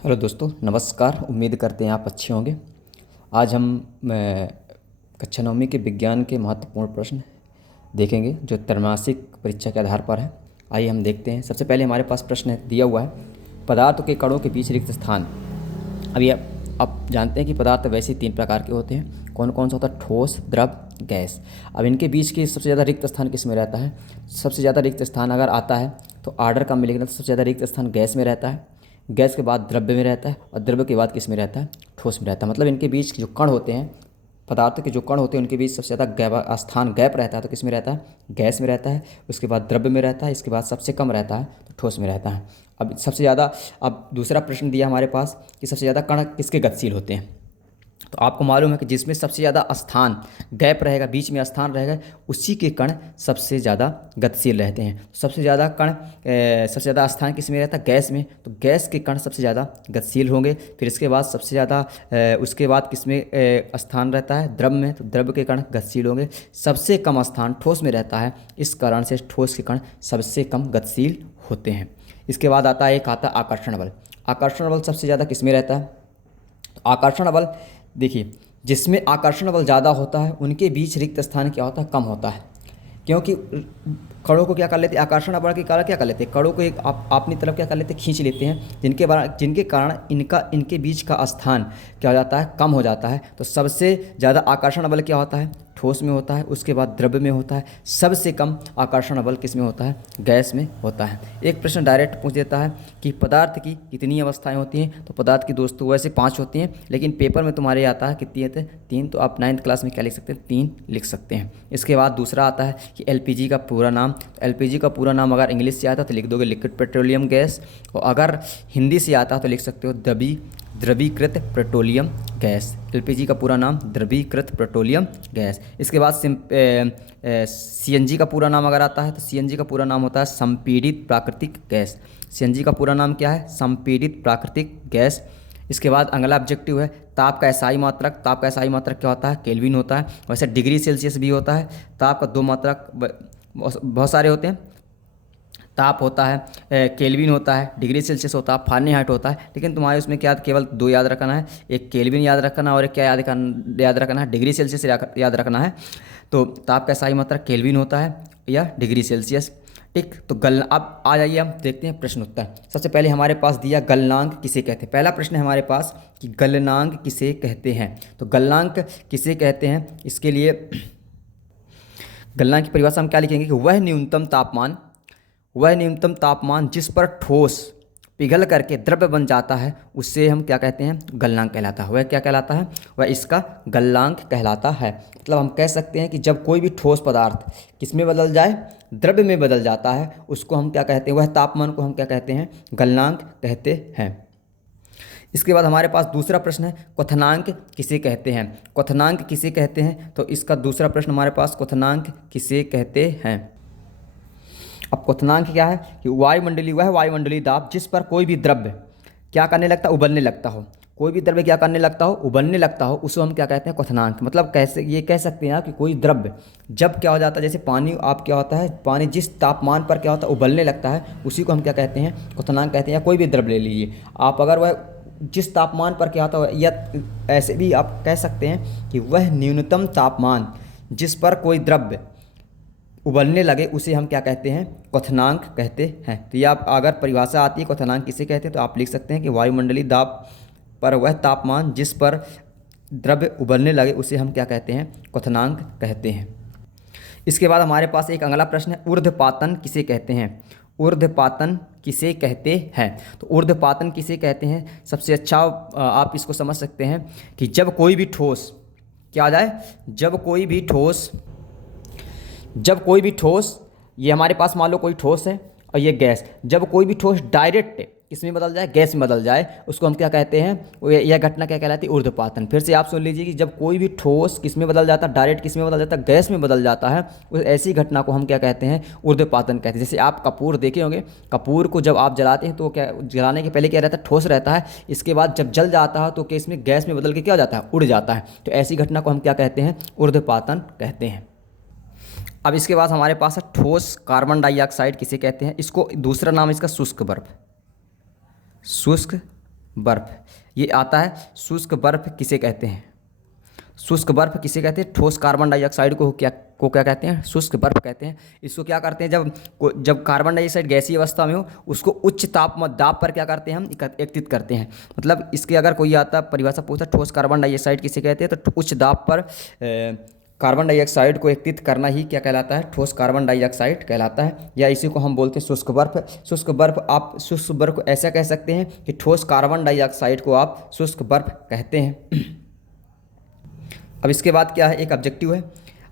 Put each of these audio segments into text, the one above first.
Hello दोस्तों, नमस्कार। उम्मीद करते हैं आप अच्छे होंगे। आज हम कक्षा नवमीं के विज्ञान के महत्वपूर्ण प्रश्न देखेंगे जो त्रैमासिक परीक्षा के आधार पर है। आइए हम देखते हैं। सबसे पहले हमारे पास प्रश्न दिया हुआ है, पदार्थ के कणों के बीच रिक्त स्थान। अभी आप जानते हैं कि पदार्थ वैसे 3 प्रकार के होते हैं। कौन कौन सा होता है? ठोस, द्रव, गैस। अब इनके बीच की सबसे ज़्यादा रिक्त स्थान किस में रहता है? सबसे ज़्यादा रिक्त स्थान अगर आता है तो आर्डर का मिलेगा, तो सबसे ज़्यादा रिक्त स्थान गैस में रहता है, गैस के बाद द्रव्य में रहता है, और द्रव्य के बाद किस में रहता है? ठोस में रहता है। मतलब इनके बीच जो कण होते हैं, पदार्थ के जो कण होते हैं, उनके बीच सबसे ज़्यादा स्थान गैप रहता है तो किस में रहता है? गैस में रहता है। उसके बाद द्रव्य में रहता है, इसके बाद सबसे कम रहता है तो ठोस में रहता है। अब सबसे ज़्यादा, अब दूसरा प्रश्न दिया हमारे पास कि सबसे ज़्यादा कण किसके गतिशील होते हैं। तो आपको मालूम है कि जिसमें सबसे ज़्यादा स्थान गैप रहेगा, बीच में स्थान रहेगा, उसी के कण सबसे ज़्यादा गतिशील रहते हैं। सबसे ज़्यादा कण सबसे ज़्यादा स्थान किस में रहता है? गैस में। तो गैस के कण सबसे ज़्यादा गतिशील होंगे। फिर इसके बाद सबसे ज़्यादा उसके बाद किस में स्थान रहता है? द्रव में। तो द्रव के कण गतिशील होंगे। सबसे कम स्थान ठोस में रहता है, इस कारण से ठोस के कण सबसे कम गतिशील होते हैं। इसके बाद आता है, एक आता है आकर्षण बल। आकर्षण बल सबसे ज़्यादा किस में रहता है? तो आकर्षण बल, देखिए, जिसमें आकर्षण बल ज़्यादा होता है उनके बीच रिक्त स्थान क्या होता है? कम होता है। क्योंकि कणों को क्या कर लेते हैं? आकर्षण बल के कारण क्या कर लेते हैं? कणों को एक अपनी तरफ क्या कर लेते हैं? खींच लेते हैं, जिनके कारण इनके बीच का स्थान क्या हो जाता है? कम हो जाता है। तो सबसे ज़्यादा आकर्षण बल क्या होता है? ठोस में होता है, उसके बाद द्रव्य में होता है। सबसे कम आकर्षण बल किस में होता है? गैस में होता है। एक प्रश्न डायरेक्ट पूछ देता है कि पदार्थ की कितनी अवस्थाएं होती हैं। तो पदार्थ की दोस्तों वैसे 5 होती हैं, लेकिन पेपर में तुम्हारे आता है कितनी है? 3। तो आप 9th क्लास में क्या लिख सकते हैं? 3 लिख सकते हैं। इसके बाद दूसरा आता है कि एलपीजी का पूरा नाम। तो एलपीजी का पूरा नाम अगर इंग्लिश से आता है तो लिख दोगे लिक्विड पेट्रोलियम गैस, और अगर हिंदी से आता है तो लिख सकते हो द्रवीकृत पेट्रोलियम गैस। एलपीजी का पूरा नाम द्रवीकृत पेट्रोलियम गैस। इसके बाद सीएनजी का पूरा नाम अगर आता है तो सीएनजी का पूरा नाम होता है संपीड़ित प्राकृतिक गैस। सीएनजी का पूरा नाम क्या है? संपीड़ित प्राकृतिक गैस। इसके बाद अगला ऑब्जेक्टिव है ताप का एसआई मात्रक। ताप का एसआई मात्रक क्या होता है? केल्विन होता है। वैसे डिग्री सेल्सियस भी होता है। ताप का 2 मात्रक बहुत सारे होते हैं। ताप होता है केल्विन होता है, डिग्री सेल्सियस होता है, फारेनहाइट होता है, लेकिन तुम्हारे उसमें क्या केवल 2 याद रखना है। एक केल्विन याद रखना और एक क्या याद रखना है? डिग्री सेल्सियस याद रखना है। तो ताप का सही मात्रक केल्विन होता है या डिग्री सेल्सियस। ठीक, तो अब आ जाइए, हम देखते हैं प्रश्न उत्तर। सबसे पहले हमारे पास दिया गलनांक किसे कहते हैं। पहला प्रश्न है हमारे पास कि गलनांक किसे कहते हैं। तो गलनांक किसे कहते हैं, इसके लिए गलनांक की परिभाषा हम क्या लिखेंगे कि वह न्यूनतम तापमान जिस पर ठोस पिघल करके द्रव्य बन जाता है, उससे हम क्या कहते हैं? गलनांक कहलाता है। वह क्या कहलाता है? वह इसका गलनांक कहलाता है। मतलब हम कह सकते हैं कि जब कोई भी ठोस पदार्थ किस में बदल जाए? द्रव्य में बदल जाता है, उसको हम क्या कहते हैं? वह तापमान को हम क्या कहते हैं? गलनांक कहते हैं। इसके बाद हमारे पास दूसरा प्रश्न है, क्वथनांक किसे कहते हैं। क्वथनांक किसे कहते हैं? तो इसका दूसरा प्रश्न हमारे पास, क्वथनांक किसे कहते हैं। अब क्वथनांक क्या है कि वह वायुमंडलीय दाब जिस पर कोई भी द्रव्य क्या करने लगता है? उबलने लगता हो। कोई भी द्रव्य क्या करने लगता हो? उबलने लगता हो, उसको हम क्या कहते हैं? क्वथनांक। मतलब कैसे ये कह सकते हैं आप कि कोई द्रव्य जब क्या हो जाता है, जैसे पानी, आप क्या होता है, पानी जिस तापमान पर क्या होता है? उबलने लगता है, उसी को हम क्या कहते हैं? क्वथनांक कहते हैं। या कोई भी द्रव्य ले लीजिए आप, अगर वह जिस तापमान पर क्या होता है, या ऐसे भी आप कह सकते हैं कि वह न्यूनतम तापमान जिस पर कोई द्रव्य उबलने लगे, उसे हम क्या कहते हैं? क्वथनांक कहते हैं। तो ये आप अगर परिभाषा आती है क्वथनांक किसे कहते हैं, तो आप लिख सकते हैं कि वायुमंडलीय दाब पर वह तापमान जिस पर द्रव्य उबलने लगे, उसे हम क्या कहते हैं? क्वथनांक कहते हैं। इसके बाद हमारे पास एक अगला प्रश्न है, ऊर्ध्वपातन किसे कहते हैं। ऊर्ध्वपातन किसे कहते हैं। तो ऊर्ध्वपातन किसे कहते हैं, सबसे अच्छा आप इसको समझ सकते हैं कि जब कोई भी ठोस क्या आ जाए, जब कोई भी ठोस, ये हमारे पास मान लो कोई ठोस है और ये गैस, जब कोई भी ठोस डायरेक्ट किस में बदल जाए? गैस में बदल जाए, उसको हम क्या कहते हैं? यह घटना क्या कहलाती है? ऊर्ध्वपातन। फिर से आप सुन लीजिए कि जब कोई भी ठोस किस में बदल जाता है? डायरेक्ट किस में बदल जाता है? गैस में बदल जाता है, उस ऐसी घटना को हम क्या कहते हैं? ऊर्ध्वपातन कहते हैं। जैसे आप कपूर देखे होंगे, कपूर को जब आप जलाते हैं तो क्या जलाने के पहले क्या रहता है? ठोस रहता है। इसके बाद जब जल जाता है तो क्या इसमें गैस में बदल के क्या हो जाता है? उड़ जाता है। तो ऐसी घटना को हम क्या कहते हैं? ऊर्ध्वपातन कहते हैं। अब इसके बाद हमारे पास है ठोस कार्बन डाइऑक्साइड किसे कहते हैं। इसको दूसरा नाम इसका शुष्क बर्फ, शुष्क बर्फ। ये आता है शुष्क बर्फ किसे कहते हैं? शुष्क बर्फ किसे कहते हैं? ठोस कार्बन डाइऑक्साइड को क्या कहते हैं? शुष्क बर्फ कहते हैं। इसको क्या करते हैं, जब कार्बन डाइऑक्साइड गैसीय अवस्था में हो उसको उच्च दाब पर क्या करते हैं हम? एकत्रित करते हैं। मतलब इसके अगर कोई आता परिभाषा पूछता ठोस कार्बन डाइऑक्साइड किसे कहते हैं, तो उच्च दाब पर कार्बन डाइऑक्साइड को एकत्रित करना ही क्या कहलाता है? ठोस कार्बन डाइऑक्साइड कहलाता है, या इसी को हम बोलते हैं शुष्क बर्फ। शुष्क बर्फ, आप शुष्क बर्फ को ऐसा कह सकते हैं कि ठोस कार्बन डाइऑक्साइड को आप शुष्क बर्फ कहते हैं। अब इसके बाद क्या है, एक ऑब्जेक्टिव है।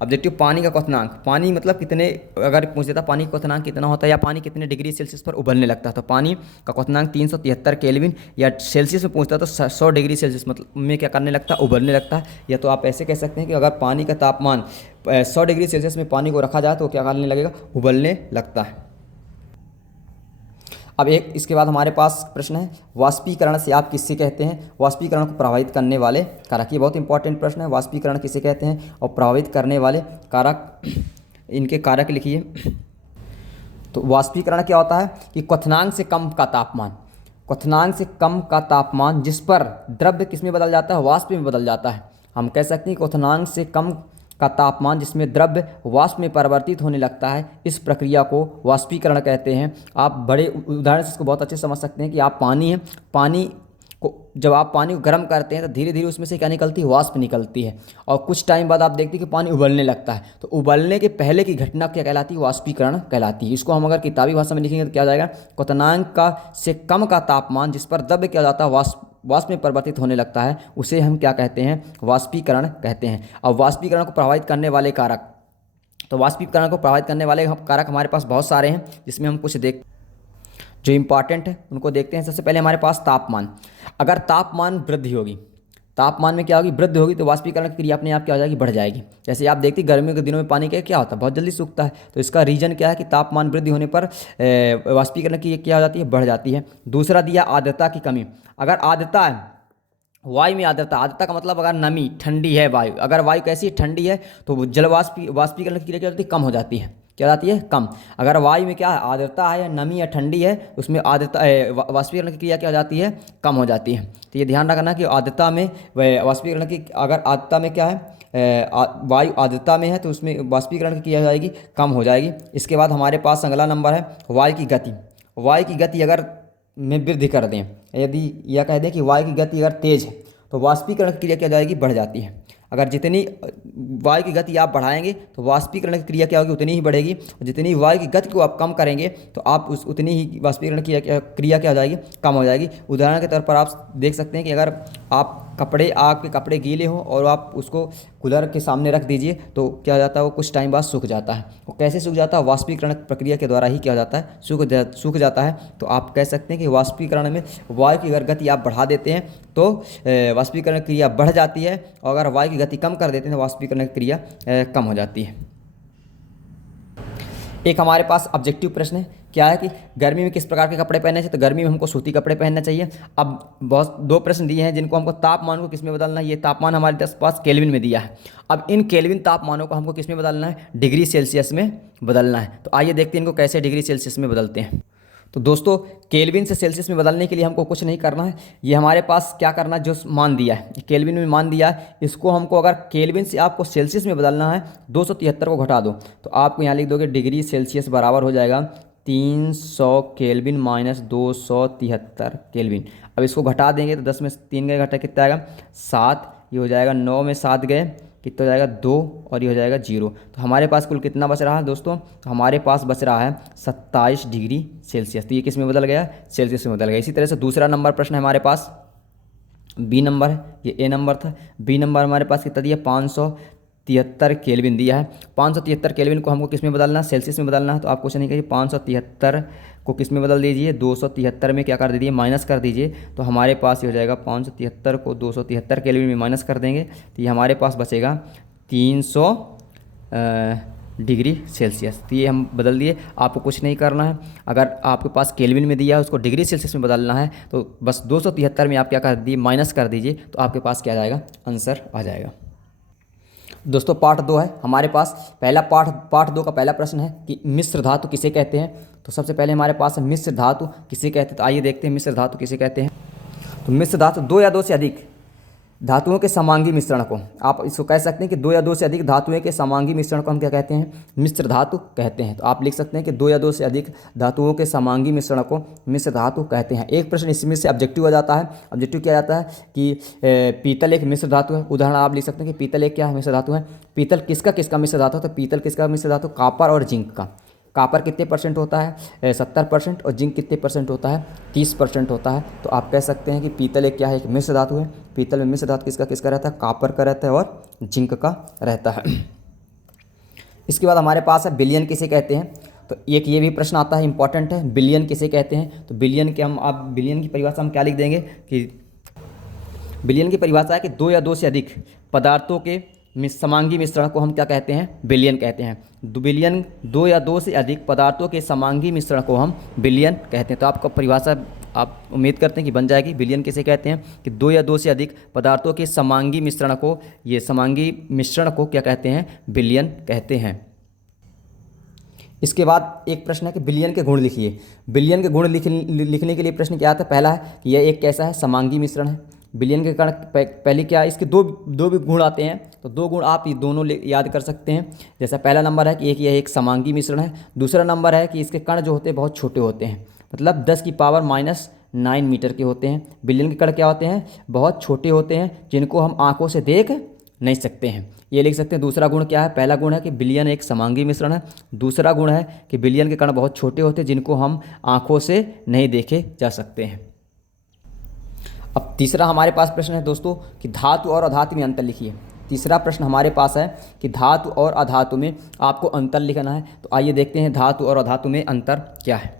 ऑब्जेक्टिव पानी का क्वथनांक। पानी मतलब कितने, अगर पूछ देता पानी का क्वथनांक कितना होता है या पानी कितने डिग्री सेल्सियस पर उबलने लगता है, तो पानी का क्वथनांक 373 केल्विन, या सेल्सियस में पूछता तो 100 डिग्री सेल्सियस मतलब में क्या करने लगता है? उबलने लगता है। या तो आप ऐसे कह सकते हैं कि अगर पानी का तापमान 100 डिग्री सेल्सियस में पानी को रखा जाए तो क्या करने लगेगा? उबलने लगता है। अब एक इसके बाद हमारे पास प्रश्न है, वाष्पीकरण से आप किससे कहते हैं? वाष्पीकरण को प्रभावित करने वाले कारक। ये बहुत इंपॉर्टेंट प्रश्न है, वाष्पीकरण किसे कहते हैं और प्रभावित करने वाले कारक, इनके कारक लिखिए। तो वाष्पीकरण क्या होता है कि क्वथनांक से कम का तापमान, क्वथनांक से कम का तापमान जिस पर द्रव्य किस में बदल जाता है? वाष्प में बदल जाता है। हम कह सकते हैं क्वथनांक से कम का तापमान जिसमें द्रव्य वाष्प में परिवर्तित होने लगता है, इस प्रक्रिया को वाष्पीकरण कहते हैं। आप बड़े उदाहरण से इसको बहुत अच्छे समझ सकते हैं कि आप पानी है, पानी को जब आप पानी को गर्म करते हैं तो धीरे धीरे उसमें से क्या निकलती है? वाष्प निकलती है, और कुछ टाइम बाद आप देखते हैं कि पानी उबलने लगता है। तो उबलने के पहले की घटना क्या कहलाती है? वाष्पीकरण कहलाती है। इसको हम अगर किताबी भाषा में लिखेंगे तो क्या हो जाएगा? क्वथनांक का से कम का तापमान जिस पर द्रव्य क्या हो जाता है? वाष्प में परिवर्तित होने लगता है, उसे हम क्या कहते हैं? वाष्पीकरण कहते हैं। अब वाष्पीकरण को प्रभावित करने वाले कारक, तो वाष्पीकरण को प्रभावित करने वाले कारक हमारे पास बहुत सारे हैं, जिसमें हम कुछ जो इंपॉर्टेंट है उनको देखते हैं। सबसे पहले हमारे पास तापमान। अगर तापमान वृद्धि होगी, तापमान में क्या होगी? वृद्धि होगी, तो वाष्पीकरण की क्रिया अपने आप क्या हो जाएगी? बढ़ जाएगी। जैसे आप देखते हैं गर्मियों के दिनों में पानी क्या होता है? बहुत जल्दी सूखता है। तो इसका रीजन क्या है कि तापमान वृद्धि होने पर वाष्पीकरण की क्या हो जाती है? बढ़ जाती है। दूसरा दिया आर्द्रता की कमी। अगर आर्द्रता है, वायु में आर्द्रता का मतलब अगर नमी, ठंडी है वायु, अगर वायु कैसी ठंडी है तो वाष्पीकरण की क्रिया क्या होती है? कम हो जाती है। क्या जाती है? कम। अगर वायु में क्या है? आर्द्रता है या नमी या ठंडी है, उसमें वाष्पीकरण की क्रिया क्या हो जाती है? कम हो जाती है। तो ये ध्यान रखना कि आर्द्रता में वाष्पीकरण की, अगर आर्द्रता में क्या है, वायु आर्द्रता में है तो उसमें वाष्पीकरण की क्रिया हो जाएगी, कम हो जाएगी। इसके बाद हमारे पास अगला नंबर है वायु की गति। वायु की गति अगर में वृद्धि कर दें, यदि यह कह दें कि वायु की गति अगर तेज है तो वाष्पीकरण की क्रिया क्या जाएगी? बढ़ जाती है। अगर जितनी वायु की गति आप बढ़ाएंगे तो वाष्पीकरण की क्रिया क्या होगी? उतनी ही बढ़ेगी। और जितनी वायु की गति को आप कम करेंगे तो आप उतनी ही वाष्पीकरण की क्रिया क्या हो जाएगी? कम हो जाएगी। उदाहरण के तौर पर आप देख सकते हैं कि अगर आपके कपड़े गीले हों और आप उसको कूलर के सामने रख दीजिए तो क्या हो जाता है? वो कुछ टाइम बाद सूख जाता है। वो कैसे सूख जाता है? वाष्पीकरण प्रक्रिया के द्वारा ही क्या हो जाता है? सूख जाता है। तो आप कह सकते हैं कि वाष्पीकरण में वायु की अगर गति आप बढ़ा देते हैं तो वाष्पीकरण क्रिया बढ़ जाती है, और अगर वायु की गति कम कर देते हैं तो वाष्पीकरण क्रिया कम हो जाती है। एक हमारे पास ऑब्जेक्टिव प्रश्न है, क्या है कि गर्मी में किस प्रकार के कपड़े पहनने चाहिए? तो गर्मी में हमको सूती कपड़े पहनना चाहिए। अब बहुत दो प्रश्न दिए हैं जिनको हमको तापमान को किस में बदलना है। ये तापमान हमारे पास केल्विन में दिया है। अब इन केल्विन तापमानों को हमको किस में बदलना है? डिग्री सेल्सियस में बदलना है। तो आइए देखते हैं इनको कैसे डिग्री सेल्सियस में बदलते हैं। तो दोस्तों केल्विन से सेल्सियस में बदलने के लिए हमको कुछ नहीं करना है। ये हमारे पास क्या करना है, जो मान दिया है केल्विन में मान दिया है, इसको हमको अगर केल्विन से आपको सेल्सियस में बदलना है 273 को घटा दो तो आपको यहाँ लिख दोगे डिग्री सेल्सियस बराबर हो जाएगा 300 केल्विन माइनस 273 केल्विन। अब इसको घटा देंगे तो 10 में 3 गए घटा कितना आएगा? 7। ये हो जाएगा 9 में 7 गए कितना हो जाएगा? 2, और ये हो जाएगा 0। तो हमारे पास कुल कितना बच रहा है दोस्तों? तो हमारे पास बच रहा है 27 डिग्री सेल्सियस। तो ये किस में बदल गया? सेल्सियस में बदल गया। इसी तरह से दूसरा नंबर प्रश्न है हमारे पास, बी नंबर है, ये ए नंबर था। बी नंबर हमारे पास कितना दिया? 573 केल्विन दिया है। 573 केल्विन को हमको किस में बदलना है? सेल्सियस में बदलना है। तो आप क्वेश्चन नहीं करिए, 573 को किस में बदल दीजिए? 273 में क्या कर दीजिए? माइनस कर दीजिए। तो हमारे पास ये हो जाएगा 573 को 273 केल्विन में माइनस कर देंगे तो ये हमारे पास बचेगा 300 डिग्री सेल्सियस। तो ये हम बदल दिए। आपको कुछ नहीं करना है, अगर आपके पास केल्विन में दिया है उसको डिग्री सेल्सियस में बदलना है तो बस 273 में आप क्या कर दिए? माइनस कर दीजिए तो आपके पास क्या आ जाएगा? आंसर आ जाएगा। दोस्तों पार्ट 2 है हमारे पास। पहला पार्ट 2 का पहला प्रश्न है कि मिश्र धातु किसे कहते हैं। तो सबसे पहले हमारे पास मिश्र धातु किसे कहते हैं। तो आइए देखते हैं मिश्र धातु किसे कहते हैं। तो मिश्र धातु दो या दो से अधिक धातुओं के समांगी मिश्रण को, आप इसको कह सकते हैं कि दो या दो से अधिक धातुओं के समांगी मिश्रण को हम क्या कहते हैं, मिश्र धातु कहते हैं। तो आप लिख सकते हैं कि दो या दो से अधिक धातुओं के समांगी मिश्रण को मिश्र धातु कहते हैं। एक प्रश्न इसमें से ऑब्जेक्टिव आ जाता है, ऑब्जेक्टिव क्या जाता है कि पीतल एक मिश्र धातु है। उदाहरण आप लिख सकते हैं कि पीतल एक क्या है, मिश्र धातु है। पीतल किसका किसका मिश्र धातु है, तो पीतल किसका मिश्र धातु, कॉपर और जिंक का। कॉपर कितने परसेंट होता है, 70% और जिंक कितने परसेंट होता है, 30% होता है। तो आप कह सकते हैं कि पीतल एक क्या है, एक मिश्र धातु है। पीतल में मिश्र धातु किसका किसका रहता है, कॉपर का रहता है और जिंक का रहता है। इसके बाद हमारे पास है बिलियन किसे कहते हैं। तो एक ये भी प्रश्न आता है, इंपॉर्टेंट है, बिलियन किसे कहते हैं। तो बिलियन के हम आप बिलियन की परिभाषा हम क्या लिख देंगे कि बिलियन की परिभाषा है कि दो या दो से अधिक पदार्थों के समांगी मिश्रण को हम क्या कहते हैं, बिलियन कहते हैं। बिलियन दो या दो से अधिक पदार्थों के समांगी मिश्रण को हम बिलियन कहते हैं। तो आपका परिभाषा आप उम्मीद करते हैं कि बन जाएगी। बिलियन किसे कहते हैं कि दो या दो से अधिक पदार्थों के समांगी मिश्रण को, ये समांगी मिश्रण को क्या कहते हैं, बिलियन कहते हैं। इसके बाद एक प्रश्न है कि बिलियन के गुण लिखिए। बिलियन के गुण लिखने के लिए प्रश्न क्या आता है, पहला है कि यह एक कैसा है, समांगी मिश्रण है। बिलियन के कारण पहले क्या है, इसके दो भी गुण आते हैं। तो दो गुण आप ये दोनों याद कर सकते हैं। जैसा पहला नंबर है कि यह एक समांगी मिश्रण है। दूसरा नंबर है कि इसके कण जो होते हैं बहुत छोटे होते हैं, मतलब 10⁻⁹ मीटर के होते हैं। बिलियन के कण क्या होते हैं, बहुत छोटे होते हैं, जिनको हम आंखों से देख नहीं सकते हैं। ये लिख सकते हैं। दूसरा गुण क्या है, पहला गुण है कि बिलियन एक समांगी मिश्रण है। दूसरा गुण है कि बिलियन के कण बहुत छोटे होते हैं, जिनको हम आंखों से नहीं देखे जा सकते हैं। अब तीसरा हमारे पास प्रश्न है दोस्तों कि धातु और अधातु में अंतर लिखिए। तीसरा प्रश्न हमारे पास है कि धातु और अधातु में आपको अंतर लिखना है। तो आइए देखते हैं धातु और अधातु में अंतर क्या है।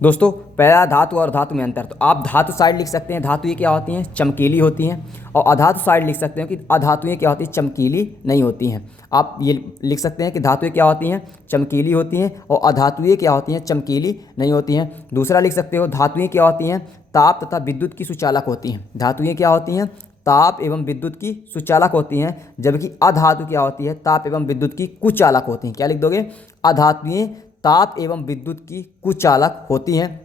दोस्तों पहला धातु और धातु में अंतर, तो आप धातु साइड लिख सकते हैं, धातुएं क्या होती हैं, चमकीली होती हैं। और अधातु साइड लिख सकते हैं कि अधातुएं क्या होती हैं, चमकीली नहीं होती हैं। आप ये लिख सकते हैं कि धातुएं क्या होती हैं, चमकीली होती हैं, और अधातुएं क्या होती हैं, चमकीली नहीं होती हैं। दूसरा लिख सकते हो, धातुएं क्या होती हैं, ताप तथा विद्युत की सुचालक होती हैं। धातुएं क्या होती हैं, ताप एवं विद्युत की सुचालक होती हैं, जबकि अधातु क्या होती है, ताप एवं विद्युत की कुचालक होती हैं। क्या लिख दोगे, अधातुएं ताप एवं विद्युत की कुचालक होती हैं।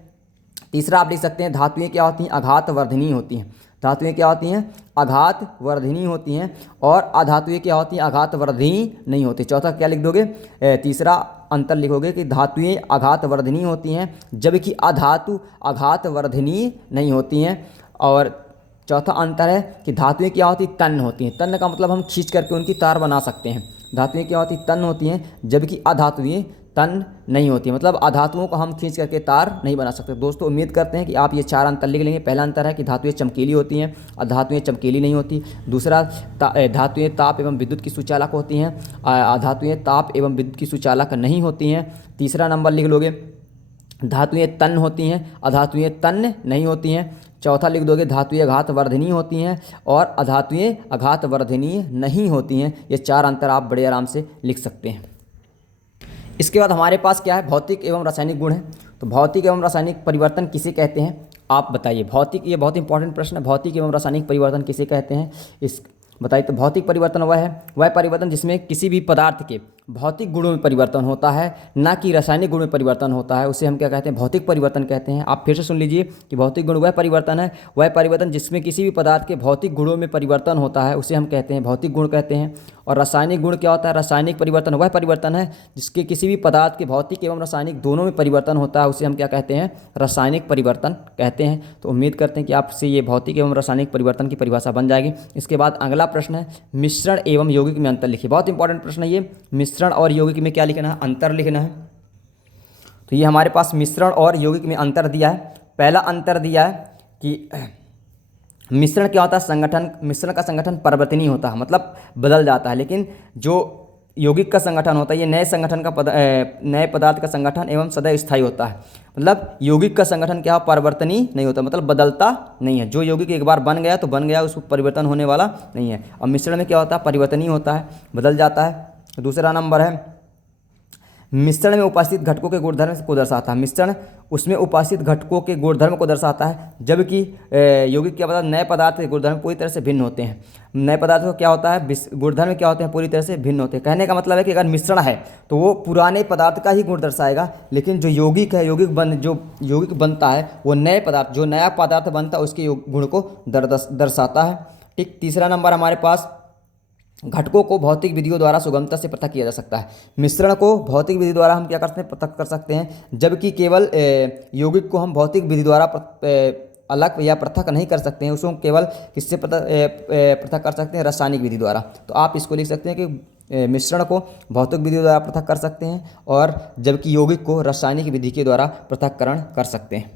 तीसरा आप लिख सकते हैं, धातुएं क्या होती हैं, आघात वर्धनीय होती हैं। धातुएं क्या होती हैं, आघात वर्धनीय होती हैं, और अधातुएं क्या होती हैं, आघात वर्धनीय नहीं होती। चौथा क्या लिख दोगे, तीसरा अंतर लिखोगे कि धातुएं आघात वर्धनीय होती हैं, जबकि अधातु आघात वर्धनीय नहीं होती हैं। और चौथा अंतर है कि धातुएं क्या होती, तन्य होती हैं। तन्य का मतलब हम खींच करके उनकी तार बना सकते हैं। धातुएं क्या होती, तन्य होती हैं, जबकि अधातुएं तन्य नहीं होती, मतलब अधातुओं को हम खींच करके तार नहीं बना सकते। दोस्तों उम्मीद करते हैं कि आप ये चार अंतर लिख लेंगे। पहला अंतर है कि धातुएं चमकीली होती हैं, अधातुएं चमकीली नहीं होती। दूसरा, धातुएं ताप एवं विद्युत की सुचालक होती हैं, अधातुएं ताप एवं विद्युत की सुचालक नहीं होती हैं। तीसरा नंबर लिख लोगे, धातुएं तन्य होती हैं, अधातुएं तन्य नहीं होती हैं। चौथा लिख दोगे, धातुएं आघात वर्धनीय होती हैं और अधातुएं आघात वर्धनीय नहीं होती हैं। ये चार अंतर आप बड़े आराम से लिख सकते हैं। इसके बाद हमारे पास क्या है, भौतिक एवं रासायनिक गुण है। तो भौतिक एवं रासायनिक परिवर्तन किसे कहते हैं, आप बताइए। भौतिक, ये बहुत इंपॉर्टेंट प्रश्न है, भौतिक एवं रासायनिक परिवर्तन किसे कहते हैं, इस बताइए। तो भौतिक परिवर्तन वह परिवर्तन जिसमें किसी भी पदार्थ के भौतिक गुणों में परिवर्तन होता है, ना कि रासायनिक गुण में परिवर्तन होता है, उसे हम क्या कहते हैं, भौतिक परिवर्तन कहते हैं। आप फिर से सुन लीजिए कि भौतिक गुण वह परिवर्तन है, वह परिवर्तन जिसमें किसी भी पदार्थ के भौतिक गुणों में परिवर्तन होता है, उसे हम कहते हैं भौतिक गुण कहते हैं। और रासायनिक गुण क्या होता है, रासायनिक परिवर्तन वह परिवर्तन है जिसके किसी भी पदार्थ के भौतिक एवं रासायनिक दोनों में परिवर्तन होता है, उसे हम क्या कहते हैं, रासायनिक परिवर्तन कहते हैं। तो उम्मीद करते हैं कि आपसे ये भौतिक एवं रासायनिक परिवर्तन की परिभाषा बन जाएगी। इसके बाद अगला प्रश्न है, मिश्रण एवं यौगिक में अंतर लिखिए। बहुत इंपॉर्टेंट प्रश्न है ये, मिश्रण और यौगिक में क्या लिखना है, अंतर लिखना है। तो ये हमारे पास मिश्रण और यौगिक में अंतर दिया है। पहला अंतर दिया है कि मिश्रण क्या होता है, संगठन, मिश्रण का संगठन परिवर्तनीय होता है, मतलब बदल जाता है। लेकिन जो यौगिक का संगठन होता है, ये नए संगठन का नए पदार्थ का संगठन एवं सदैव स्थायी होता है। मतलब यौगिक का संगठन क्या है, परिवर्तनीय नहीं होता, मतलब बदलता नहीं है। जो यौगिक एक बार बन गया तो बन गया, उसको परिवर्तन होने वाला नहीं है। और मिश्रण में क्या होता है, परिवर्तनीय होता है, बदल जाता है। दूसरा नंबर है, मिश्रण में उपस्थित घटकों के गुणधर्म को दर्शाता है। मिश्रण उसमें उपस्थित घटकों के गुणधर्म को दर्शाता है, जबकि यौगिक क्या पदार्थ नए पदार्थ के गुणधर्म पूरी तरह से भिन्न होते हैं। नए पदार्थ को क्या होता है, गुणधर्म क्या होते हैं, पूरी तरह से भिन्न होते हैं। कहने का मतलब है कि अगर मिश्रण है तो वो पुराने पदार्थ का ही गुण दर्शाएगा, लेकिन जो यौगिक है, जो यौगिक बनता है वो नए पदार्थ, जो नया पदार्थ बनता है उसके गुण को दर्शाता है। ठीक, तीसरा नंबर हमारे पास, घटकों को भौतिक विधियों द्वारा सुगमता से पृथक किया जा सकता है। मिश्रण को भौतिक विधि द्वारा हम क्या कर सकते हैं, पृथक कर सकते हैं, जबकि केवल यौगिक को हम भौतिक विधि द्वारा अलग या पृथक नहीं कर सकते हैं। उसको केवल किससे पृथक कर सकते हैं, रासायनिक विधि द्वारा। तो आप इसको लिख सकते हैं कि मिश्रण को भौतिक विधि द्वारा पृथक कर सकते हैं, और जबकि यौगिक को रासायनिक विधि के द्वारा पृथक्करण कर सकते हैं।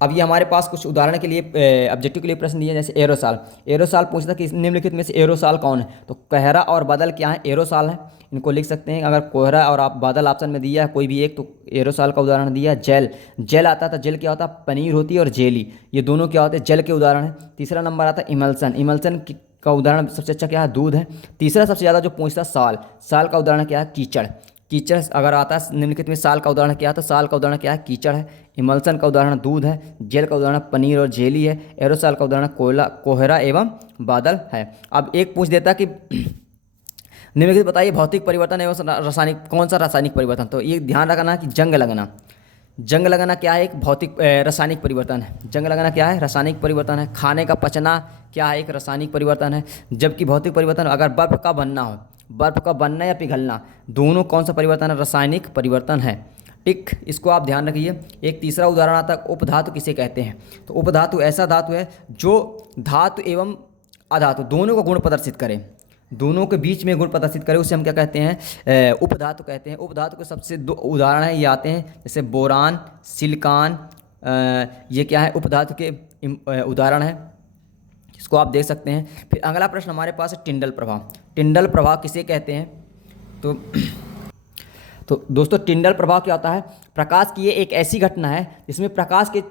अब ये हमारे पास कुछ उदाहरण के लिए ऑब्जेक्टिव के लिए प्रश्न दिए, जैसे एरोसॉल। एरोसॉल पूछता कि निम्नलिखित में से एरोसॉल कौन है, तो कोहरा और बादल क्या है, एरोसॉल है। इनको लिख सकते हैं। अगर कोहरा और आप बादल ऑप्शन में दिया है कोई भी एक, तो एरोसॉल का उदाहरण दिया है। जेल, जेल आता था, जेल क्या होता है, पनीर होती है, और जेली, ये दोनों क्या होते हैं, जल के उदाहरण है। तीसरा नंबर आता है इमल्सन। इमल्सन का उदाहरण सबसे अच्छा क्या है, दूध है। तीसरा सबसे ज़्यादा जो पूछता है साल, साल का उदाहरण क्या है, कीचड़। कीचड़ अगर आता है निम्नलिखित में साल का उदाहरण क्या है, तो साल का उदाहरण क्या है, कीचड़ है। इमल्सन का उदाहरण दूध है। जेल का उदाहरण पनीर और जेली है। एरोसॉल का उदाहरण कोहरा एवं बादल है। अब एक पूछ देता कि निम्नलिखित बताइए भौतिक परिवर्तन एवं रासायनिक, कौन सा रासायनिक परिवर्तन, तो ये ध्यान रखना कि जंग लगना, जंग लगना क्या है, एक भौतिक रासायनिक परिवर्तन है। जंग लगना क्या है, रासायनिक परिवर्तन है। खाने का पचना क्या है, एक रासायनिक परिवर्तन है। जबकि भौतिक परिवर्तन अगर बर्फ का बनना हो, बर्फ का बनना या पिघलना, दोनों कौन सा परिवर्तन है, रासायनिक परिवर्तन है। ठीक, इसको आप ध्यान रखिए। एक तीसरा उदाहरण आता है उपधातु किसे कहते हैं, तो उपधातु ऐसा धातु है जो धातु एवं अधातु दोनों का गुण प्रदर्शित करे, दोनों के बीच में गुण प्रदर्शित करे, उसे हम क्या कहते हैं, उपधातु कहते हैं। उपधातु के सबसे दो उदाहरण हैं, ये आते हैं, जैसे बोरान, सिलिकॉन, ये क्या है, उपधातु के उदाहरण है, इसको आप देख सकते हैं। फिर अगला प्रश्न हमारे पास है टिंडल प्रभाव। टिंडल प्रभाव किसे कहते हैं, तो दोस्तों टिंडल प्रभाव क्या होता है, प्रकाश की ये एक ऐसी घटना है जिसमें प्रकाश के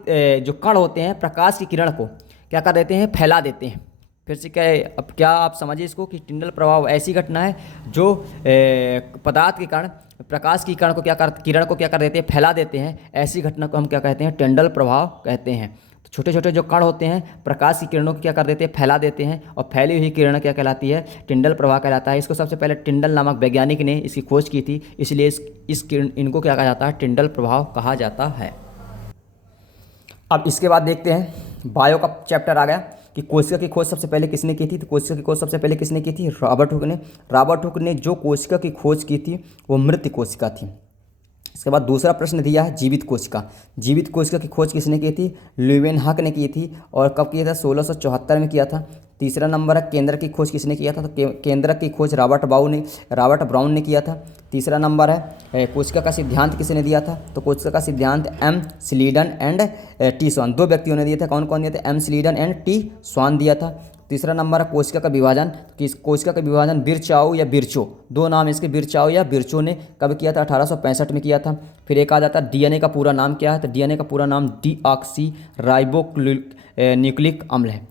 जो कण होते हैं प्रकाश की किरण को क्या कर देते हैं, फैला देते हैं। फिर से क्या है, अब क्या आप समझिए इसको कि टिंडल प्रभाव ऐसी घटना है जो पदार्थ के कण प्रकाश की किरण को क्या कर देते हैं, फैला देते हैं। ऐसी घटना को हम क्या कहते हैं, टिंडल प्रभाव कहते हैं। तो छोटे छोटे जो कण होते हैं प्रकाश की किरणों को क्या कर देते हैं, फैला देते हैं, और फैली हुई किरण क्या कहलाती है, टिंडल प्रभाव कहलाता है। इसको सबसे पहले टिंडल नामक वैज्ञानिक ने इसकी खोज की थी, इसलिए इनको क्या कहा जाता है, टिंडल प्रभाव कहा जाता है। अब इसके बाद देखते हैं, बायो का चैप्टर आ गया कि कोशिका की खोज सबसे पहले किसने की थी, तो कोशिका की खोज सबसे पहले किसने की थी, रॉबर्ट हुक ने। रॉबर्ट हुक ने जो कोशिका की खोज की थी वो मृत कोशिका थी। इसके बाद दूसरा प्रश्न दिया है जीवित कोशिका। जीवित कोशिका की खोज किसने की थी, ल्यूवेनहॉक ने की थी, और कब किया था, 1674 में किया था। तीसरा नंबर है केंद्रक की खोज किसने किया था, तो केंद्रक की खोज रॉबर्ट ब्राउन ने किया था। तीसरा नंबर है कोशिका का सिद्धांत किसने दिया था, तो कोशिका का सिद्धांत एम स्लीडन एंड टी स्वान, दो व्यक्तियों ने दिए थे। कौन कौन दिए थे, एम स्लीडन एंड टी स्वान दिया था। तीसरा नंबर है कोशिका का विभाजन, कोशिका का विभाजन बिरचाओ या बिरचो, दो नाम इसके, बिरचाओ या बिरचो ने कब किया था, 1865 में किया था। फिर एक आ जाता है डीएनए का पूरा नाम क्या है, तो डीएनए का पूरा नाम डीऑक्सी राइबो न्यूक्लिक अम्ल है।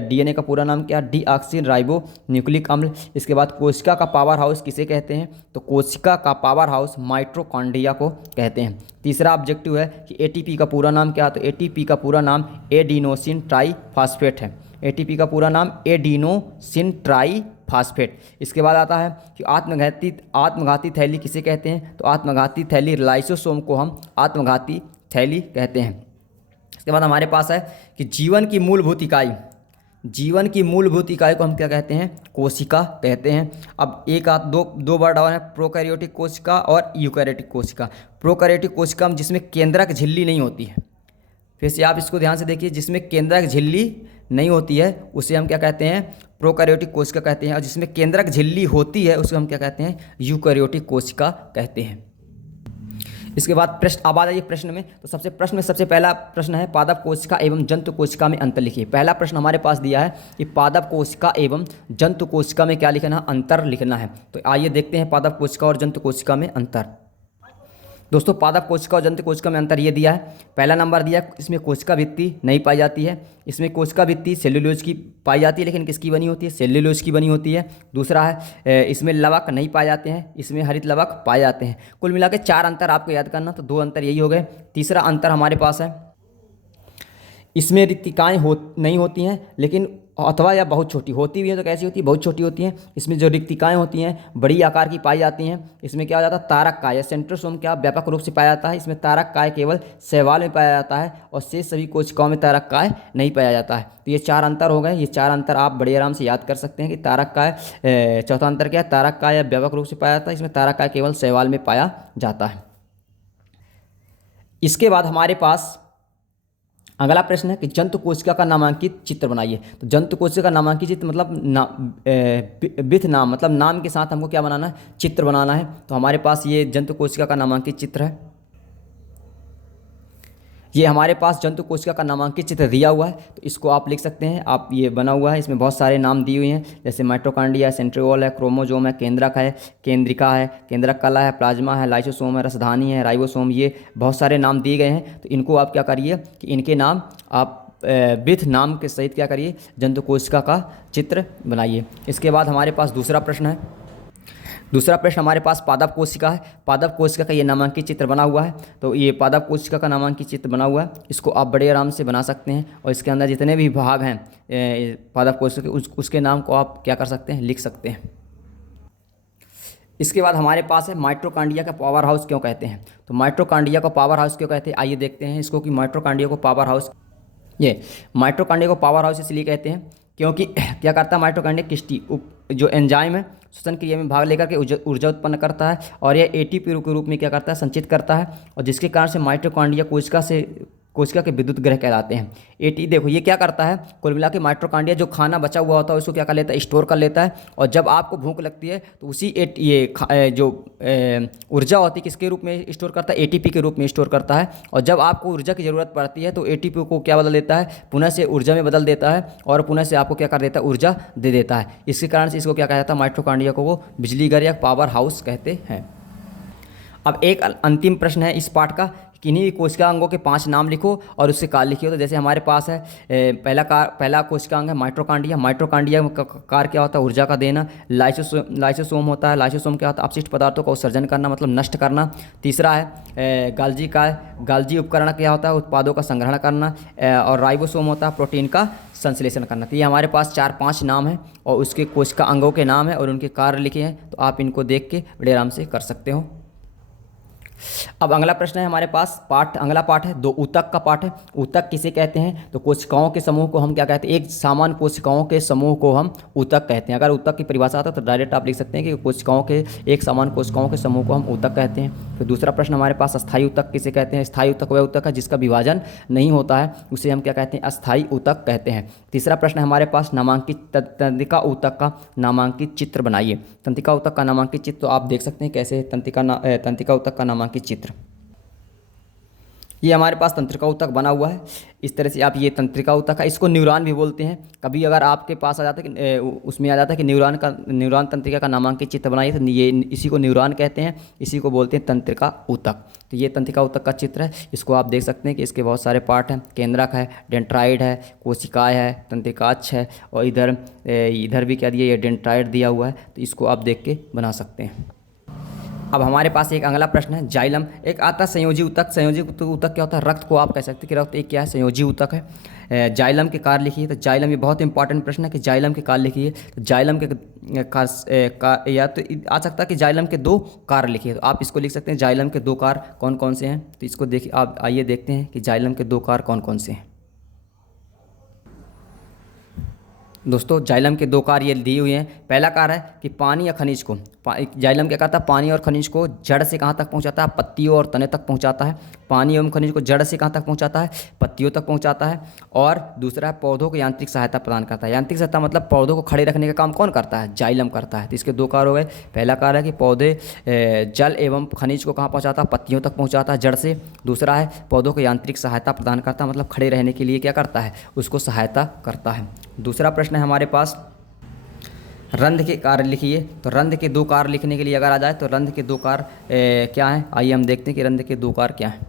डीएनए का पूरा नाम क्या है, डीऑक्सी राइबो न्यूक्लिक अम्ल। इसके बाद कोशिका का पावर हाउस किसे कहते हैं, तो कोशिका का पावर हाउस माइटोकॉन्ड्रिया को कहते हैं। तीसरा ऑब्जेक्टिव है कि एटीपी का पूरा नाम क्या है, तो एटीपी का पूरा नाम एडिनोसिन ट्राईफॉस्फेट है। एटीपी का पूरा नाम एडिनोसिन ट्राईफॉस्फेट। इसके बाद आता है कि आत्मघाती थैली किसे कहते हैं, तो आत्मघाती थैली लाइसोसोम को हम आत्मघाती थैली कहते हैं। इसके बाद हमारे पास है कि जीवन की मूलभूत इकाई को हम क्या कहते हैं, कोशिका कहते हैं। अब दो वर्ड और हैं, प्रोकैरियोटिक कोशिका और यूकैरियोटिक कोशिका। प्रोकैरियोटिक कोशिका में जिसमें केंद्रक झिल्ली नहीं होती है, फिर से आप इसको ध्यान से देखिए, जिसमें केंद्रक झिल्ली नहीं होती है उसे हम क्या कहते हैं, प्रोकैरियोटिक कोशिका कहते हैं, और जिसमें केंद्रक झिल्ली होती है उसको हम क्या कहते हैं, यूकैरियोटिक कोशिका कहते हैं। इसके बाद प्रश्न अब आ जाइए प्रश्न में, तो सबसे पहला प्रश्न है पादप कोशिका एवं जंतु कोशिका में अंतर लिखिए। पहला प्रश्न हमारे पास दिया है कि पादप कोशिका एवं जंतु कोशिका में क्या लिखना है, अंतर लिखना है। तो आइए देखते हैं पादप कोशिका और जंतु कोशिका में अंतर। दोस्तों पादप कोशिका और जंतु कोशिका में अंतर ये दिया है। पहला नंबर दिया इसमें कोशिका भित्ति नहीं पाई जाती है। इसमें कोशिका भित्ति सेल्यूलोज की पाई जाती है, लेकिन किसकी बनी होती है? सेल्यूलोज की बनी होती है। दूसरा है इसमें लवक नहीं पाए जाते हैं, इसमें हरित लवक पाए जाते हैं। कुल मिला के 4 अंतर आपको याद करना, तो 2 अंतर यही हो गए। तीसरा अंतर हमारे पास है इसमें रिक्तिकाएँ नहीं होती हैं, लेकिन अथवा या बहुत छोटी होती भी है तो कैसी होती है? बहुत छोटी होती हैं। इसमें जो रिक्तिकाएँ होती हैं बड़ी आकार की पाई जाती हैं। इसमें क्या हो जाता है? तारक काय या सेंट्रोसोम क्या व्यापक रूप से पाया जाता है। इसमें तारक काय केवल शैवाल में पाया जाता है और शेष सभी कोशिकाओं में तारक काय नहीं पाया जाता है। तो ये 4 अंतर हो गए। ये 4 अंतर आप बड़े आराम से याद कर सकते हैं कि तारक काय। चौथा अंतर क्या है? तारक काय व्यापक रूप से पाया जाता है, इसमें तारक काय केवल शैवाल में पाया जाता है। इसके बाद हमारे पास अगला प्रश्न है कि जंतु कोशिका का नामांकित चित्र बनाइए। तो जंतु कोशिका का नामांकित चित्र मतलब विथ नाम, मतलब नाम के साथ हमको क्या बनाना है? चित्र बनाना है। तो हमारे पास ये जंतु कोशिका का नामांकित चित्र है। ये हमारे पास जंतु कोशिका का नामांकित चित्र दिया हुआ है, तो इसको आप लिख सकते हैं। आप ये बना हुआ है, इसमें बहुत सारे नाम दिए हुए हैं, जैसे माइटोकॉन्ड्रिया है, सेंट्रियोल है, क्रोमोजोम है, केंद्रक है, केंद्रिका है, केंद्रक कला है, प्लाज्मा है, लाइसोसोम है, रसधानी है, राइबोसोम, ये बहुत सारे नाम दिए गए हैं। तो इनको आप क्या करिए कि इनके नाम आप विथ नाम के सहित क्या करिए? जंतु कोशिका का चित्र बनाइए। इसके बाद हमारे पास दूसरा प्रश्न है। दूसरा प्रश्न हमारे पास पादप कोशिका है। पादप कोशिका का ये नामांकित चित्र बना हुआ है। तो ये पादप कोशिका का नामांकित चित्र बना हुआ है, इसको आप बड़े आराम से बना सकते हैं और इसके अंदर जितने भी भाग हैं पादप कोशिका के उसके नाम को आप क्या कर सकते हैं? लिख सकते हैं। इसके बाद हमारे पास है माइटोकॉन्ड्रिया का पावर हाउस क्यों कहते हैं। तो माइटोकॉन्ड्रिया को पावर हाउस क्यों कहते हैं, आइए देखते हैं इसको कि माइटोकॉन्ड्रिया को पावर हाउस। ये माइटोकॉन्ड्रिया को पावर हाउस इसलिए कहते हैं क्योंकि क्या करता है माइटोकॉन्ड्रिया? किस्टी जो एंजाइम है श्वसन क्रिया में भाग लेकर के ऊर्जा उत्पन्न करता है और यह एटीपी के रूप में क्या करता है? संचित करता है, और जिसके कारण से माइटोकॉन्ड्रिया कोशिका के विद्युत ग्रह कहलाते हैं। देखो ये क्या करता है, कुल मिला के माइटोकॉन्ड्रिया जो खाना बचा हुआ होता है उसको क्या कर लेता है? स्टोर कर लेता है, और जब आपको भूख लगती है तो उसी जो ऊर्जा होती है किसके रूप में स्टोर करता है? एटीपी के रूप में स्टोर करता है। और जब आपको ऊर्जा की ज़रूरत पड़ती है तो एटीपी को क्या बदल देता है? पुनः से ऊर्जा में बदल देता है और पुनः से आपको क्या कर देता है? ऊर्जा दे देता है। इसके कारण से इसको क्या कहा जाता है? माइटोकॉन्ड्रिया को वो बिजली घर या पावर हाउस कहते हैं। अब एक अंतिम प्रश्न है इस पाठ का, किन्हीं भी कोशिका अंगों के 5 नाम लिखो और उससे कार्य लिखिए। तो जैसे हमारे पास है पहला कोशिका अंग है माइटोकॉन्ड्रिया। माइटोकॉन्ड्रिया का कार्य क्या होता है? ऊर्जा का देना। लाइसोसोम होता है। लाइसोसोम क्या होता है? अपशिष्ट पदार्थों का उत्सर्जन करना, मतलब नष्ट करना। तीसरा है गाल्जी उपकरण क्या होता है? उत्पादों का संग्रहण करना। और राइबोसोम होता है प्रोटीन का संश्लेषण करना। तो ये हमारे पास 4-5 नाम है और उसके कोशिका अंगों के नाम है और उनके कार्य लिखे हैं, तो आप इनको देख के बड़े आराम से कर सकते हो। अब अगला प्रश्न है हमारे पास अगला पाठ है ऊतक का पाठ है। ऊतक किसे कहते हैं? तो कोशिकाओं के समूह को हम क्या कहते हैं? एक समान कोशिकाओं के समूह को हम ऊतक कहते हैं। अगर ऊतक की परिभाषा आता है तो डायरेक्ट आप लिख सकते हैं कि एक समान कोशिकाओं के समूह को हम ऊतक कहते हैं। फिर दूसरा प्रश्न हमारे पास अस्थायी ऊतक किसे कहते हैं? स्थायी ऊतक वह ऊतक है जिसका विभाजन नहीं होता है, उसे हम क्या कहते हैं? अस्थायी ऊतक कहते हैं। तीसरा प्रश्न हमारे पास नामांकित तंत्रिका ऊतक का नामांकित चित्र बनाइए। तंत्रिका ऊतक का नामांकित चित्र तो आप देख सकते हैं कैसे तंत्रिका ऊतक का नामांकित चित्र। ये हमारे पास तंत्रिका ऊतक बना हुआ है इस तरह से। आप ये तंत्रिका ऊतक है, इसको न्यूरॉन भी बोलते हैं। कभी अगर आपके पास आ जाता है कि उसमें आ जाता है कि न्यूरॉन तंत्रिका का नामांकित चित्र बनाइए, तो ये इसी को न्यूरॉन कहते हैं, इसी को बोलते हैं तंत्रिका ऊतक। तो ये तंत्रिका ऊतक का चित्र है, इसको आप देख सकते हैं कि इसके बहुत सारे पार्ट हैं। केंद्रक है, डेंट्राइड है, कोशिकाएँ है, तंत्रिकाक्ष है, और इधर भी क्या दिया? ये डेंट्राइड दिया हुआ है, तो इसको आप देख के बना सकते हैं। अब हमारे पास एक अगला प्रश्न है जाइलम। एक आता है संयोजी ऊतक। संयोजी ऊतक क्या होता है? रक्त को आप कह सकते हैं कि रक्त एक क्या है? संयोजी ऊतक है। जाइलम के कार्य लिखिए। तो जाइलम ये बहुत इंपॉर्टेंट प्रश्न है कि जाइलम के कार्य लिखिए। तो जाइलम के या तो आ सकता है कि जाइलम के 2 कार्य लिखिए। तो आप इसको लिख सकते हैं जाइलम के 2 कार्य कौन कौन से हैं। तो इसको देखिए, आप आइए देखते हैं कि जाइलम के 2 कार्य कौन कौन से हैं। दोस्तों जाइलम के 2 कार्य ये दिए हुए हैं। पहला कार्य है कि पानी या खनिज को जाइलम क्या करता है? पानी और खनिज को जड़ से कहाँ तक पहुँचाता है? पत्तियों और तने तक पहुँचाता है। पानी एवं खनिज को जड़ से कहाँ तक पहुँचाता है? पत्तियों तक पहुँचाता है। और दूसरा है पौधों को यांत्रिक सहायता प्रदान करता है। यांत्रिक सहायता मतलब पौधों को खड़े रखने का काम कौन करता है? जाइलम करता है। तो इसके 2 कार्य हो गए। पहला कार्य है कि पौधे जल एवं खनिज को कहाँ पहुँचाता है? पत्तियों तक पहुँचाता है जड़ से। दूसरा है पौधों को यांत्रिक सहायता प्रदान करता है, मतलब खड़े रहने के लिए क्या करता है? उसको सहायता करता है। दूसरा प्रश्न है हमारे पास रंध्र के कार्य लिखिए। तो रंध्र के दो कार्य लिखने के लिए अगर आ जाए तो रंध्र के दो कार्य क्या हैं, आइए हम देखते हैं कि रंध्र के दो कार्य क्या हैं।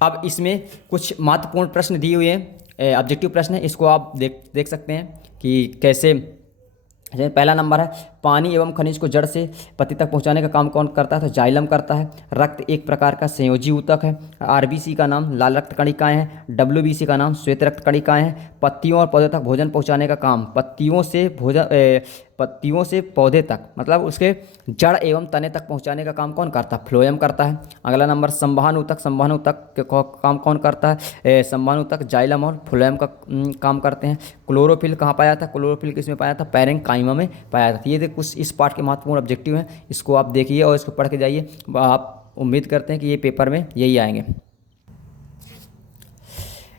अब इसमें कुछ महत्वपूर्ण प्रश्न दिए हुए हैं, ऑब्जेक्टिव प्रश्न है, इसको आप देख सकते हैं कि कैसे। जैसे पहला नंबर है, पानी एवं खनिज को जड़ से पत्ती तक पहुंचाने का काम कौन करता है? तो जाइलम करता है। रक्त एक प्रकार का संयोजी ऊतक है। आरबीसी का नाम लाल रक्त कणिकाएं हैं। डब्ल्यूबीसी का नाम श्वेत रक्त कणिकाएं हैं। पत्तियों और पौधों तक भोजन पहुंचाने का काम पत्तियों से पौधे तक, मतलब उसके जड़ एवं तने तक पहुंचाने का काम कौन करता है? फ्लोएम करता है। अगला नंबर, संवहन ऊतक का काम कौन करता है? संवहन ऊतक जाइलम और फ्लोएम का काम करते हैं। क्लोरोफिल कहाँ पाया था? क्लोरोफिल किसमें पाया था? पैरेंकाइमा में पाया था। ये कुछ इस पार्ट के महत्वपूर्ण ऑब्जेक्टिव हैं, इसको आप देखिए और इसको पढ़ के जाइए। आप उम्मीद करते हैं कि ये पेपर में यही आएंगे।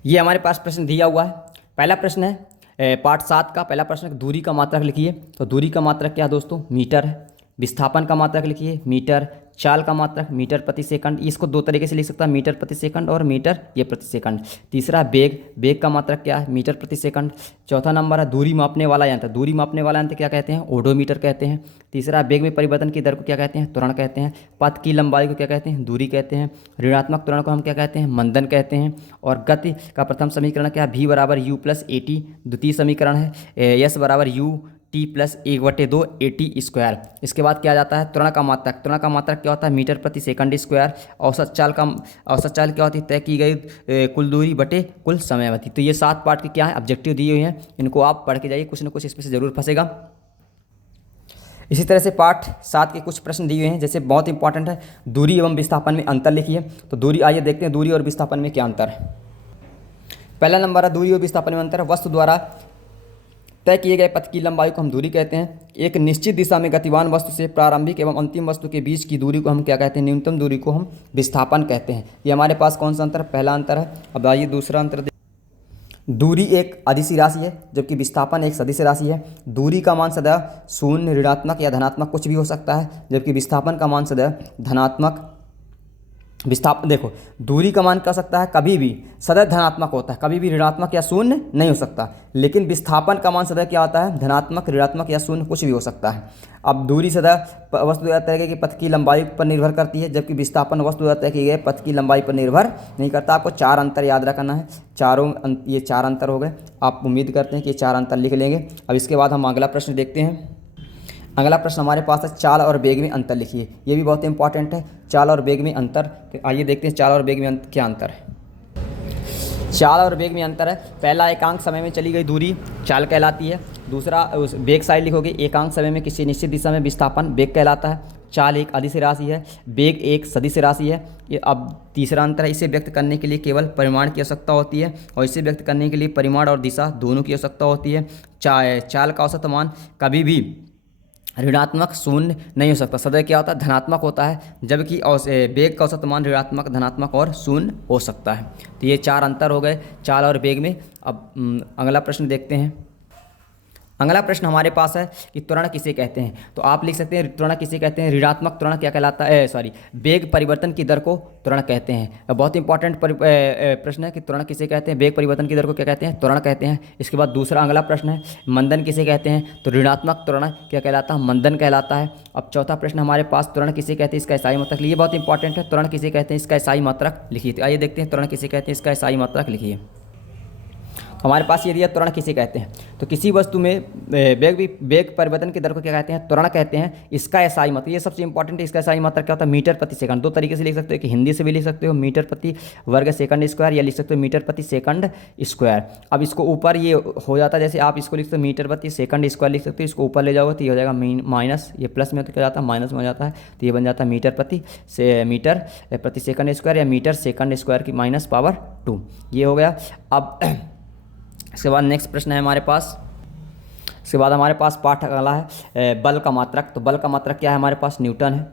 ये हमारे पास प्रश्न दिया हुआ है। पहला प्रश्न है पार्ट 7 का पहला प्रश्न, दूरी का मात्रक लिखिए। तो दूरी का मात्रक क्या है दोस्तों? मीटर है। विस्थापन का मात्रक लिखिए, मीटर। चाल का मात्रक मीटर प्रति सेकंड, इसको दो तरीके से लिख सकता है, मीटर प्रति सेकंड और मीटर ये प्रति सेकंड। तीसरा बेग का मात्रक क्या है? मीटर प्रति सेकंड। चौथा नंबर है दूरी मापने वाला यंत्र। दूरी मापने वाला यंत्र क्या कहते हैं? ओडोमीटर कहते हैं। तीसरा, बेग में परिवर्तन की दर को क्या कहते हैं? त्वरण कहते हैं। पथ की लंबाई को क्या कहते हैं? दूरी कहते हैं। ऋणात्मक त्वरण को हम क्या कहते हैं? मंदन कहते हैं। और गति का प्रथम समीकरण क्या है? v = u + at। द्वितीय समीकरण है s = u t+1/2 AT²। इसके बाद क्या जाता है? त्वरण का मात्रक। त्वरण का मात्रक क्या होता है? मीटर प्रति सेकंड स्क्वायर। औसत चाल क्या होती है? तय की गई कुल दूरी बटे कुल समयावधि। तो ये 7 पार्ट के क्या है? ऑब्जेक्टिव दिए हुए हैं, इनको आप पढ़ के जाइए, कुछ ना कुछ इसमें से जरूर फंसेगा। इसी तरह से पार्ट 7 के कुछ प्रश्न दिए हुए हैं, जैसे बहुत इंपॉर्टेंट है, दूरी एवं विस्थापन में अंतर लिखिए। तो दूरी, आइए देखते हैं दूरी और विस्थापन में क्या अंतर है। पहला नंबर है, दूरी और विस्थापन में अंतर। वस्तु द्वारा तय किए गए पथ की लंबाई को हम दूरी कहते हैं। एक निश्चित दिशा में गतिमान वस्तु से प्रारंभिक एवं अंतिम वस्तु के बीच की दूरी को हम क्या कहते हैं? न्यूनतम दूरी को हम विस्थापन कहते हैं। ये हमारे पास कौन सा अंतर? पहला अंतर है। अब आइए दूसरा अंतर। दूरी एक अदिश राशि है, जबकि विस्थापन एक सदिश राशि है। दूरी का मान सदैव शून्य, ऋणात्मक या धनात्मक कुछ भी हो सकता है, जबकि विस्थापन का मान सदैव धनात्मक। विस्थापन देखो, दूरी का मान क्या हो सकता है? कभी भी सदैव धनात्मक होता है, कभी भी ऋणात्मक या शून्य नहीं हो सकता। लेकिन विस्थापन का मान सदैव क्या होता है? धनात्मक, ऋणात्मक या शून्य कुछ भी हो सकता है। अब दूरी सदैव वस्तु द्वारा तय की पथ की लंबाई पर निर्भर करती है, जबकि विस्थापन वस्तु द्वारा तय किए गए पथ की लंबाई पर निर्भर नहीं करता। आपको 4 अंतर याद रखना है। ये 4 अंतर हो गए। आप उम्मीद करते हैं कि 4 अंतर लिख लेंगे। अब इसके बाद हम अगला प्रश्न देखते हैं। अगला प्रश्न हमारे पास है, चाल और वेग में अंतर लिखिए। ये भी बहुत इंपॉर्टेंट है, चाल और वेग में अंतर। आइए देखते हैं चाल और वेग में क्या अंतर है। चाल और वेग में अंतर है, पहला, एकांक समय में चली गई दूरी चाल कहलाती है। दूसरा, उस वेग साइड लिखोगे, एकांक समय में किसी निश्चित दिशा में विस्थापन वेग कहलाता है। चाल एक अदिश राशि है, वेग एक सदिश राशि है। ये अब तीसरा अंतर है, इसे व्यक्त करने के लिए केवल परिमाण की आवश्यकता होती है और इसे व्यक्त करने के लिए परिमाण और दिशा दोनों की आवश्यकता होती है। चाल का औसत मान कभी भी ऋणात्मक, शून्य नहीं हो सकता, सदैव क्या होता है? धनात्मक होता है, जबकि वेग का औसत मान ऋणात्मक, धनात्मक और शून्य हो सकता है। तो ये 4 अंतर हो गए चाल और वेग में। अब अगला प्रश्न देखते हैं। अगला प्रश्न हमारे पास है कि त्वरण किसे कहते हैं। तो आप लिख सकते हैं त्वरण किसे कहते हैं? ऋणात्मक त्वरण क्या कहलाता है? वेग परिवर्तन की दर को त्वरण कहते हैं। बहुत इंपॉर्टेंट प्रश्न है कि त्वरण किसे कहते हैं? वेग परिवर्तन की दर को क्या कहते हैं? त्वरण कहते हैं। इसके बाद दूसरा अगला प्रश्न है, मंदन किसे कहते हैं? तो ऋणात्मक त्वरण क्या कहलाता है? मंदन कहलाता है। अब चौथा प्रश्न हमारे पास, त्वरण किसे कहते हैं? इसका SI मात्रक लिखिए। बहुत इंपॉर्टेंट है, त्वरण किसे कहते हैं? इसका SI मात्रक लिखिए। तो आइए देखते हैं त्वरण किसे कहते हैं, इसका SI मात्रक लिखिए। हमारे पास ये दिया, त्वरण किसे कहते हैं? तो किसी वस्तु में वेग परिवर्तन की दर को क्या कहते हैं? त्वरण कहते हैं। इसका SI मात्रक, ये सबसे इंपॉर्टेंट है, इसका SI मात्रक क्या होता है? मीटर प्रति सेकंड। दो तरीके से लिख सकते हो कि हिंदी से भी लिख सकते हो मीटर प्रति वर्ग सेकंड स्क्वायर, या लिख सकते हो मीटर प्रति सेकंड स्क्वायर। अब इसको ऊपर ये हो जाता है, जैसे आप इसको लिख सकते हो मीटर प्रति सेकंड स्क्वायर लिख सकते हो, इसको ऊपर ले जाओगे तो ये हो जाएगा माइनस, ये प्लस में तो क्या जाता है? माइनस में हो जाता है, तो ये बन जाता है मीटर प्रति सेकंड स्क्वायर, या मीटर सेकंड स्क्वायर की -2। ये हो गया। अब इसके बाद नेक्स्ट प्रश्न है हमारे पास। इसके बाद हमारे पास पाठ अगला है, बल का मात्रक। तो बल का मात्रक क्या है हमारे पास? न्यूटन है।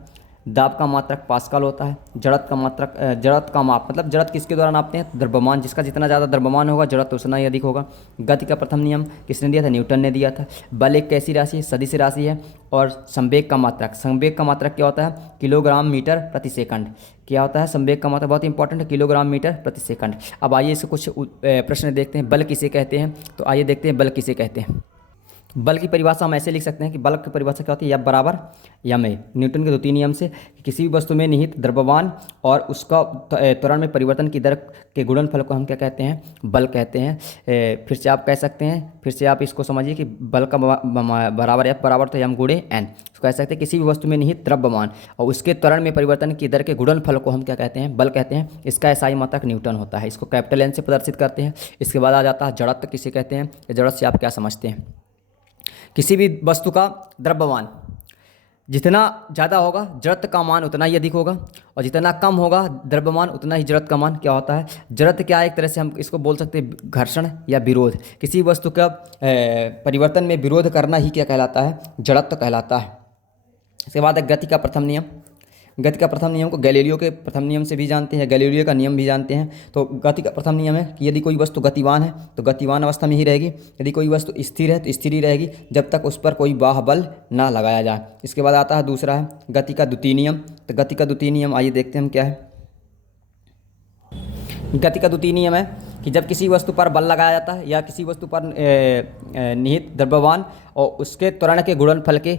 दाब का मात्रक पास्कल होता है। जड़त का मात्रक जड़त का माप मतलब जड़त किसके द्वारा नापते हैं? द्रव्यमान, जिसका जितना ज़्यादा द्रव्यमान होगा जड़त उतना ही अधिक होगा। गति का प्रथम नियम किसने दिया था? न्यूटन ने दिया था। बल एक कैसी राशि है? सदिश राशि है। और संवेग का मात्रक, संवेग का मात्रक क्या होता है? किलोग्राम मीटर प्रति सेकंड। क्या होता है संवेग का मात्रक? बहुत इंपॉर्टेंट है, किलोग्राम मीटर प्रति सेकंड। अब आइए इसके कुछ प्रश्न देखते हैं। बल किसे कहते हैं? तो आइए देखते हैं बल किसे कहते हैं। बल की परिभाषा हम ऐसे लिख सकते हैं कि बल की परिभाषा क्या होती है? F बराबर m a। न्यूटन के द्वितीय नियम से कि किसी भी वस्तु में निहित द्रव्यमान और उसका त्वरण में परिवर्तन की दर के गुणनफल को हम क्या कहते हैं? बल कहते हैं। फिर से आप कह सकते हैं, फिर से आप इसको समझिए कि बल का बराबर F बराबर तो m गुणे n। उसको कह सकते हैं किसी भी वस्तु में निहित द्रव्यमान और उसके त्वरण में परिवर्तन की दर के गुणनफल को हम क्या कहते हैं? बल कहते हैं। इसका एसआई मात्रक न्यूटन होता है। इसको कैपिटल N से प्रदर्शित करते हैं। इसके बाद आ जाता है जड़त्व किसे कहते हैं? जड़त्व से आप क्या समझते हैं? किसी भी वस्तु का द्रव्यमान जितना ज़्यादा होगा जड़त्व का मान उतना ही अधिक होगा, और जितना कम होगा द्रव्यमान उतना ही जड़त्व का मान क्या होता है? जड़त्व क्या है? एक तरह से हम इसको बोल सकते हैं घर्षण या विरोध। किसी वस्तु का परिवर्तन में विरोध करना ही क्या कहलाता है? जड़त्व कहलाता है। इसके बाद है गति का प्रथम नियम। गति का प्रथम नियम को गैलीलियो के प्रथम नियम से भी जानते हैं, गैलीलियो का नियम भी जानते हैं। तो गति का प्रथम नियम है कि यदि कोई वस्तु गतिवान है तो गतिवान अवस्था में ही रहेगी, यदि कोई वस्तु स्थिर है तो स्थिर ही रहेगी जब तक उस पर कोई बाह्य बल ना लगाया जाए। इसके बाद आता है दूसरा है गति का द्वितीय नियम। तो गति का द्वितीय नियम आइए देखते हैं हम क्या है। गति का द्वितीय नियम है कि जब किसी वस्तु पर बल लगाया जाता है या किसी वस्तु पर निहित द्रव्यमान और उसके त्वरण के गुणनफल के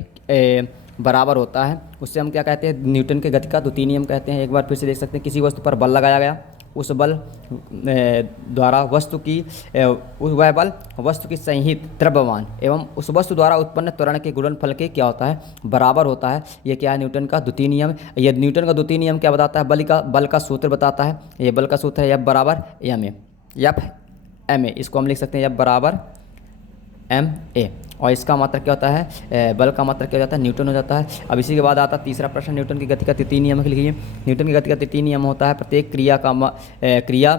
बराबर होता है, उससे हम क्या कहते हैं? न्यूटन के गति का द्वितीय नियम कहते हैं। एक बार फिर से देख सकते हैं, किसी वस्तु पर बल लगाया गया, उस बल द्वारा वस्तु की वह बल वस्तु की संहित द्रव्यमान एवं उस वस्तु द्वारा उत्पन्न त्वरण के गुणनफल के क्या होता है? बराबर होता है। ये क्या है? न्यूटन का द्वितीय नियम। ये न्यूटन का द्वितीय नियम क्या बताता है? बल का सूत्र बताता है। ये बल का सूत्र है F बराबर m a। इसको हम लिख सकते हैं F बराबर ma। और इसका मात्रक क्या होता है? बल का मात्रक क्या हो जाता है? न्यूटन हो जाता है। अब इसी के बाद आता है तीसरा प्रश्न न्यूटन की गति का तृतीय नियम लिखिए। न्यूटन की गति का तृतीय नियम होता है प्रत्येक क्रिया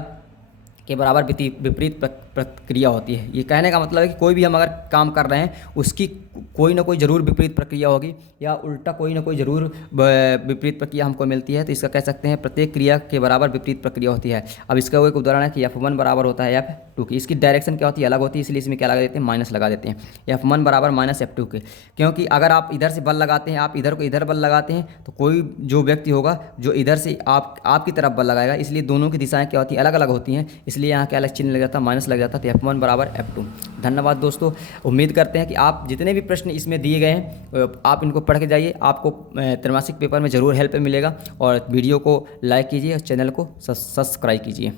के बराबर विपरीत प्रक्रिया होती है। ये कहने का मतलब है कि कोई भी हम अगर काम कर रहे हैं उसकी कोई ना कोई ज़रूर विपरीत प्रक्रिया होगी या उल्टा कोई ना कोई ज़रूर विपरीत प्रक्रिया हमको मिलती है। तो इसका कह सकते हैं प्रत्येक क्रिया के बराबर विपरीत प्रक्रिया होती है। अब इसका वो एक उदाहरण है कि F1 बराबर होता है F2 की। इसकी डायरेक्शन क्या होती है? अलग होती है, इसलिए इसमें क्या लगा देते हैं? माइनस लगा देते हैं। F1 बराबर माइनस F2 के, क्योंकि अगर आप इधर से बल लगाते हैं, आप इधर को इधर बल लगाते हैं तो कोई जो व्यक्ति होगा जो इधर से आपकी तरफ बल लगाएगा, इसलिए दोनों की दिशाएँ क्या होती हैं? अलग अलग होती हैं, इसलिए यहाँ क्या अलग चिन्ह लग जाता है? माइनस लग जाता है। तो F1 बराबर F2। धन्यवाद दोस्तों। उम्मीद करते हैं कि आप जितने भी प्रश्न इसमें दिए गए हैं आप इनको पढ़ के जाइए, आपको त्रैमासिक पेपर में ज़रूर हेल्प मिलेगा। और वीडियो को लाइक कीजिए और चैनल को सब्सक्राइब कीजिए।